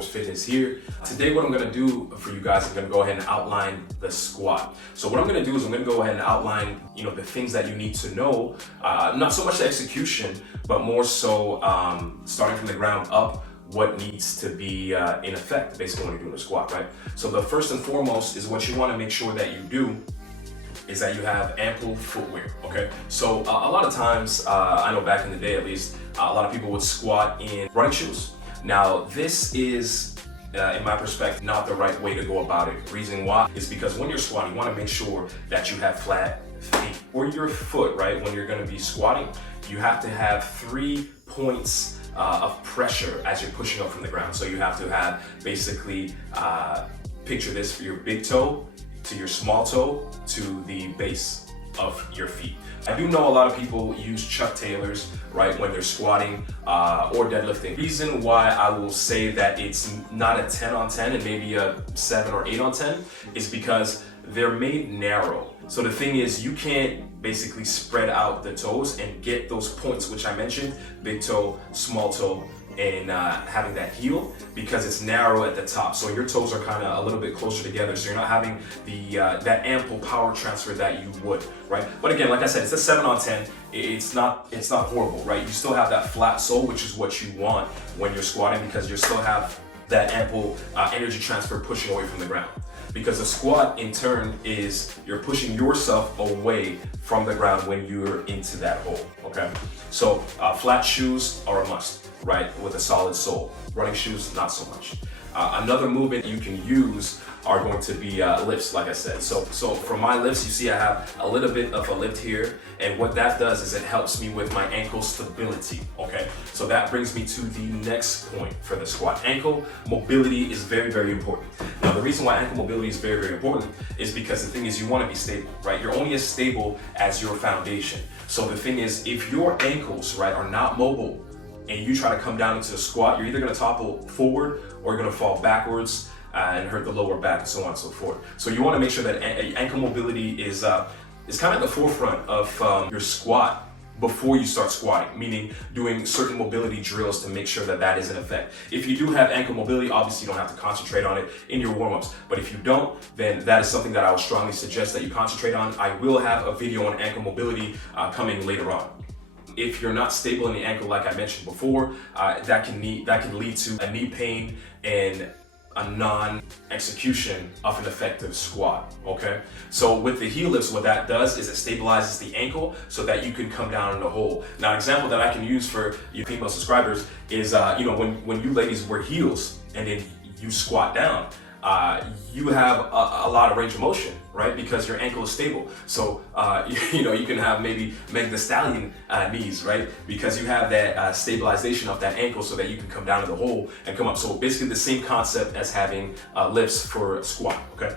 Forbes Fitness here. Today what I'm going to do for you guys, I'm going to go ahead and outline the squat. So what I'm going to do is I'm going to go ahead and outline, the things that you need to know, not so much the execution, but more so starting from the ground up, what needs to be in effect basically when you're doing a squat, right? So the first and foremost is what you want to make sure that you do is that you have ample footwear, okay? So a lot of times, I know back in the day at least, a lot of people would squat in running shoes. Now this is, in my perspective, not the right way to go about it. The reason why is because when you're squatting, you wanna make sure that you have flat feet or your foot, right? When you're gonna be squatting, you have to have 3 points of pressure as you're pushing up from the ground. So you have to have basically, picture this for your big toe to your small toe to the base of your feet. I do know a lot of people use Chuck Taylors, right, when they're squatting or deadlifting. The reason why I will say that it's not a 10 on 10 and maybe a 7 or 8 on 10 is because they're made narrow. So the thing is, you can't basically spread out the toes and get those points, which I mentioned, big toe, small toe, and having that heel, because it's narrow at the top. So your toes are kind of a little bit closer together, so you're not having the that ample power transfer that you would, right? But again, like I said, it's a 7 on 10. It's not horrible, right? You still have that flat sole, which is what you want when you're squatting, because you still have that ample energy transfer pushing away from the ground. Because a squat in turn is you're pushing yourself away from the ground when you're into that hole, okay? So flat shoes are a must, right? With a solid sole. Running shoes, not so much. Another movement you can use are going to be lifts, like I said. So for my lifts, you see I have a little bit of a lift here, and what that does is it helps me with my ankle stability, okay? So that brings me to the next point for the squat. Ankle mobility is very, very important. Now, the reason why ankle mobility is very, very important is because the thing is you want to be stable, right? You're only as stable as your foundation. So the thing is, if your ankles, right, are not mobile and you try to come down into the squat, you're either going to topple forward or you're going to fall backwards and hurt the lower back and so on and so forth. So you want to make sure that ankle mobility is kind of at the forefront of your squat before you start squatting, meaning doing certain mobility drills to make sure that that is in effect. If you do have ankle mobility, obviously you don't have to concentrate on it in your warm-ups, but if you don't, then that is something that I would strongly suggest that you concentrate on. I will have a video on ankle mobility coming later on. If you're not stable in the ankle, like I mentioned before, that can lead to a knee pain and a non-execution of an effective squat, okay? So with the heel lifts, what that does is it stabilizes the ankle so that you can come down in the hole. Now, an example that I can use for you female subscribers is, when you ladies wear heels and then you squat down, you have a lot of range of motion, right? Because your ankle is stable. So, you can have maybe Meg Thee Stallion knees, right? Because you have that stabilization of that ankle so that you can come down to the hole and come up. So basically the same concept as having lifts for a squat, okay?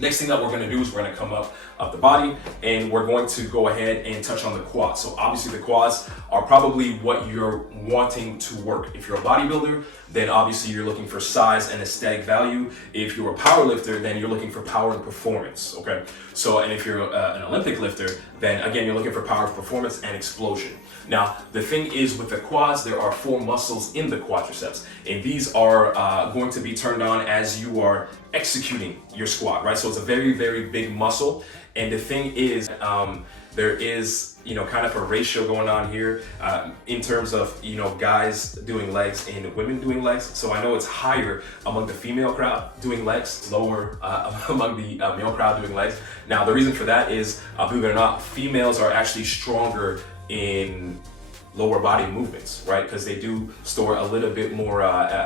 Next thing that we're gonna do is we're gonna come up the body and we're going to go ahead and touch on the quads. So obviously the quads are probably what you're wanting to work. If you're a bodybuilder, then obviously you're looking for size and aesthetic value. If you're a power lifter, then you're looking for power and performance, okay? So, and if you're an Olympic lifter, then again, you're looking for power, performance, and explosion. Now, the thing is with the quads, there are 4 muscles in the quadriceps, and these are going to be turned on as you are executing your squat, right? So it's a very, very big muscle. And the thing is, there is, kind of a ratio going on here in terms of, guys doing legs and women doing legs. So I know it's higher among the female crowd doing legs, lower among the male crowd doing legs. Now, the reason for that is, believe it or not, females are actually stronger in lower body movements, right? Because they do store a little bit more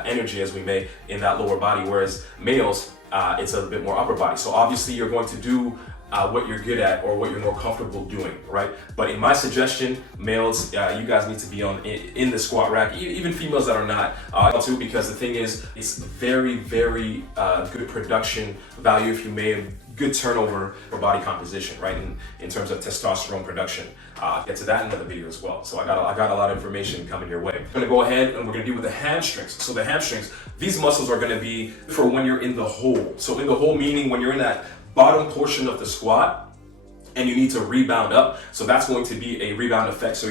energy, as we may, in that lower body, whereas males, it's a bit more upper body. So obviously you're going to do what you're good at or what you're more comfortable doing, right? But in my suggestion, males, you guys need to be in the squat rack, even females that are not too, because the thing is, it's very, very good production value if you made good turnover for body composition, right? In terms of testosterone production. I'll get to that in another video as well. So I got a lot of information coming your way. I'm gonna go ahead and we're gonna deal with the hamstrings. So the hamstrings, these muscles are gonna be for when you're in the hole. So in the hole meaning when you're in that bottom portion of the squat and you need to rebound up. So that's going to be a rebound effect. So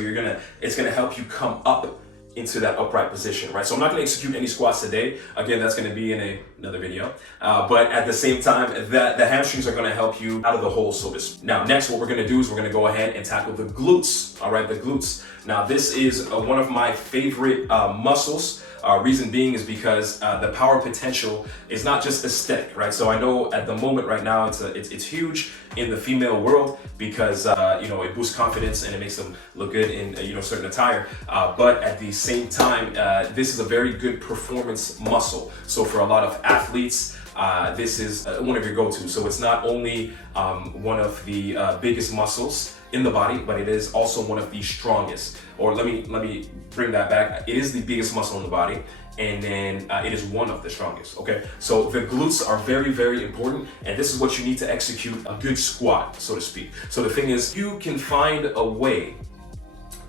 it's gonna help you come up into that upright position, right? So I'm not going to execute any squats today. Again, that's going to be in another video. But at the same time, the hamstrings are going to help you out of the hole, so to speak. Now, next, what we're going to do is we're going to go ahead and tackle the glutes. All right, the glutes. Now, this is one of my favorite muscles. Reason being is because the power potential is not just aesthetic, right? So I know at the moment right now it's huge in the female world because it boosts confidence and it makes them look good in certain attire. But at the same time, this is a very good performance muscle. So for a lot of athletes, this is one of your go-tos. So it's not only one of the biggest muscles in the body, but it is also one of the strongest. Or let me bring that back. It is the biggest muscle in the body, and then it is one of the strongest. Okay, so the glutes are very, very important, and this is what you need to execute a good squat, so to speak. So the thing is, you can find a way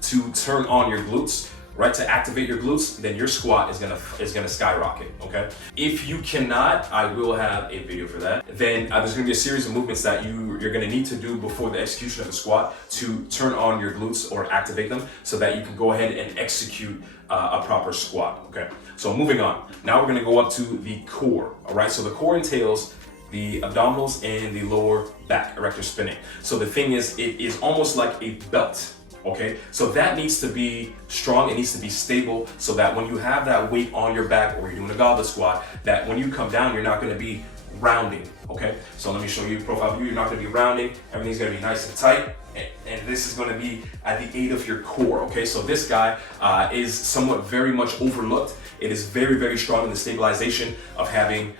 to turn on your glutes, right, to activate your glutes, then your squat is gonna skyrocket, okay? If you cannot, I will have a video for that. Then there's gonna be a series of movements that you're gonna need to do before the execution of the squat to turn on your glutes or activate them so that you can go ahead and execute a proper squat, okay? So moving on, now we're gonna go up to the core, all right? So the core entails the abdominals and the lower back erector spinning. So the thing is, it is almost like a belt. Okay, so that needs to be strong, it needs to be stable so that when you have that weight on your back or you're doing a goblet squat, that when you come down, you're not gonna be rounding, okay? So let me show you profile view, you're not gonna be rounding, everything's gonna be nice and tight, and this is gonna be at the aid of your core, okay? So this guy is somewhat very much overlooked. It is very, very strong in the stabilization of having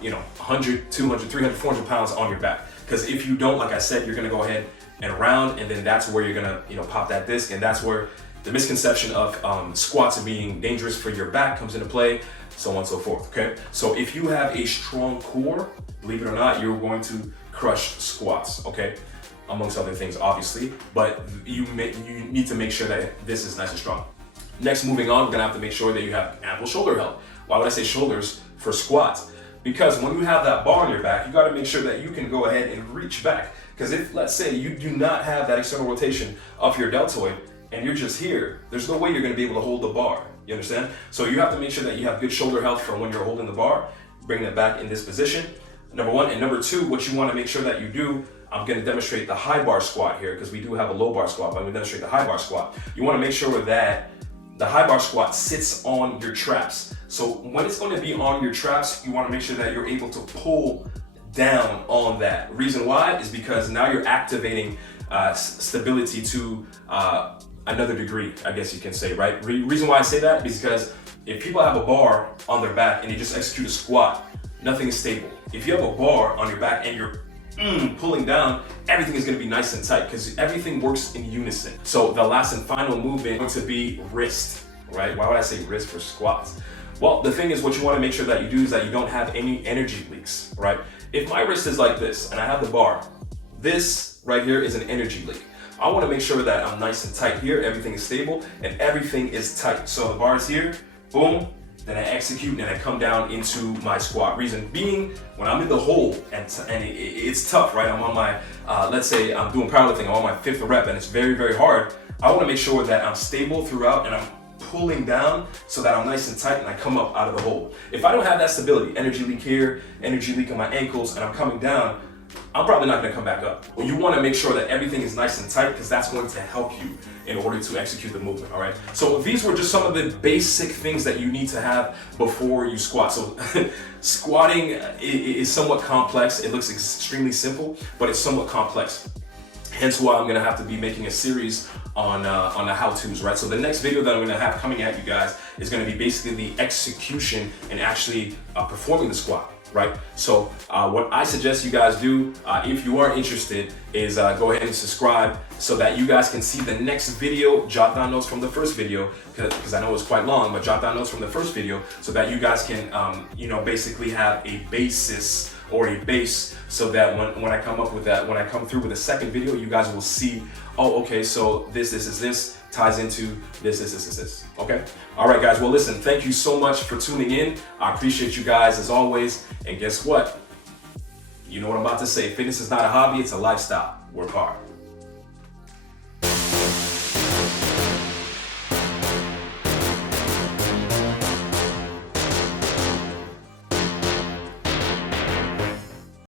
100, 200, 300, 400 pounds on your back. Because if you don't, like I said, you're gonna go ahead and round, and then that's where you're gonna pop that disc, and that's where the misconception of squats being dangerous for your back comes into play, so on and so forth, okay? So if you have a strong core, believe it or not, you're going to crush squats, okay? Amongst other things, obviously, but you need to make sure that this is nice and strong. Next, moving on, we're gonna have to make sure that you have ample shoulder help. Why would I say shoulders for squats? Because when you have that bar on your back, you gotta make sure that you can go ahead and reach back. Because if, let's say, you do not have that external rotation of your deltoid and you're just here, there's no way you're gonna be able to hold the bar, you understand? So you have to make sure that you have good shoulder health for when you're holding the bar, bring it back in this position, number one. And number two, what you wanna make sure that you do, I'm gonna demonstrate the high bar squat here because we do have a low bar squat, but I'm gonna demonstrate the high bar squat. You wanna make sure that the high bar squat sits on your traps. So when it's gonna be on your traps, you wanna make sure that you're able to pull down on that. Reason why is because now you're activating stability to another degree, I guess you can say, right? Reason why I say that is because if people have a bar on their back and they just execute a squat, nothing is stable. If you have a bar on your back and you're pulling down, everything is going to be nice and tight because everything works in unison. So the last and final movement is going to be wrist, right? Why would I say wrist for squats? Well, the thing is, what you want to make sure that you do is that you don't have any energy leaks, right? If my wrist is like this and I have the bar, this right here is an energy leak. I want to make sure that I'm nice and tight here, everything is stable and everything is tight. So the bar is here, boom, then I execute and I come down into my squat. Reason being, when I'm in the hole and it's tough, right? I'm on my, let's say I'm doing powerlifting, I'm on my 5th rep and it's very, very hard. I want to make sure that I'm stable throughout and I'm pulling down so that I'm nice and tight and I come up out of the hole. If I don't have that stability, energy leak here, energy leak on my ankles, and I'm coming down, I'm probably not gonna come back up. Well, you wanna make sure that everything is nice and tight because that's going to help you in order to execute the movement, all right? So these were just some of the basic things that you need to have before you squat. So squatting is somewhat complex. It looks extremely simple, but it's somewhat complex. Hence why I'm gonna have to be making a series on the how-tos, right? So the next video that I'm gonna have coming at you guys is gonna be basically the execution and actually performing the squat, right? So what I suggest you guys do, if you are interested, is go ahead and subscribe so that you guys can see the next video, jot down notes from the first video, because I know it's quite long, but jot down notes from the first video so that you guys can, basically have a basis or a base so that when I come up with that, when I come through with a second video, you guys will see, oh, okay, so this ties into this, okay? All right, guys, well, listen, thank you so much for tuning in. I appreciate you guys as always. And guess what? You know what I'm about to say. Fitness is not a hobby, it's a lifestyle. Work hard.